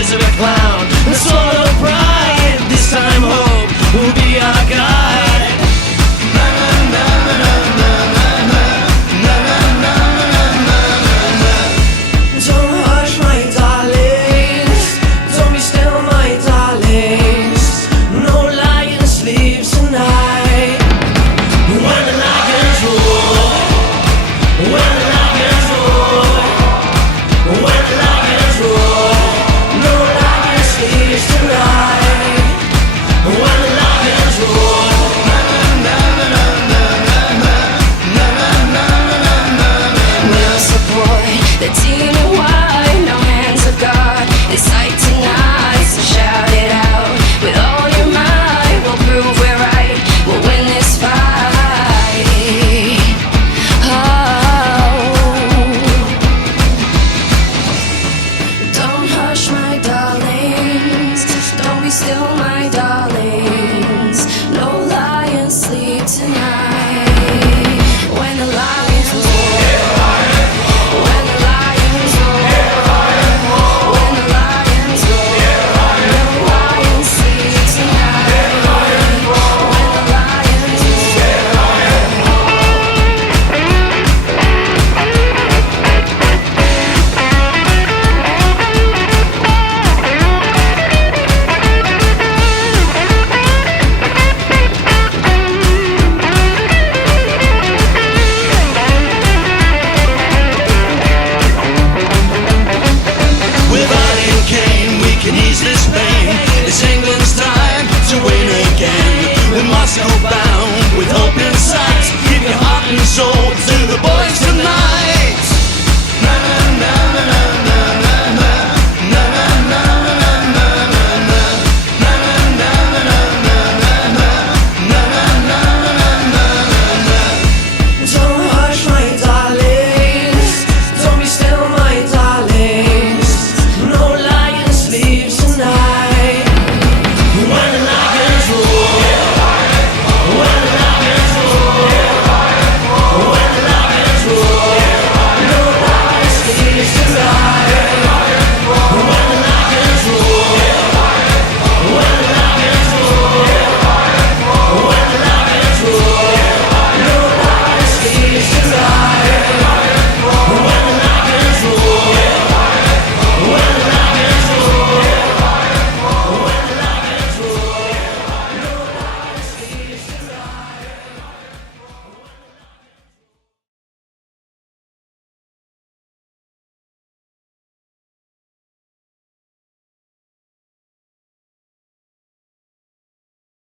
tears of a clown, and swallow pride. This time hope will be our guide. Don't hush, my darlings, don't be still, my darlings. No lion sleeps tonight. When the lions roar, when the lions roar, when the lions roar, no lion sleeps tonight. When the lions roar, when I support the team.